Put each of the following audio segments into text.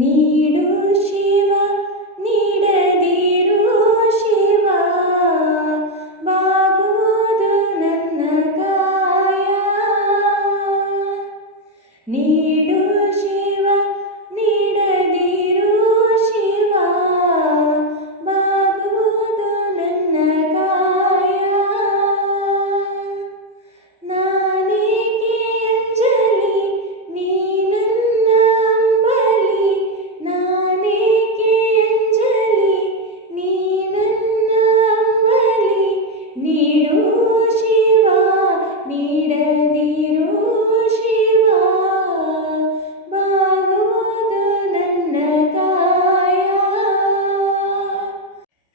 ನೀಡು ಶಿವ ನೀಡದಿರು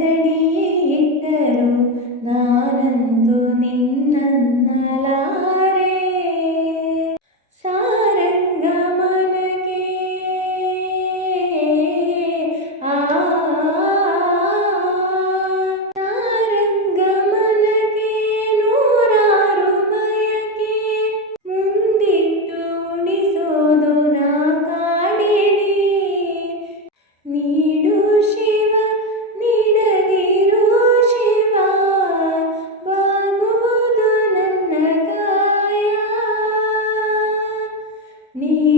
കരതടിയിട്ടരു നാനന്തു നിന്നലാ Nee.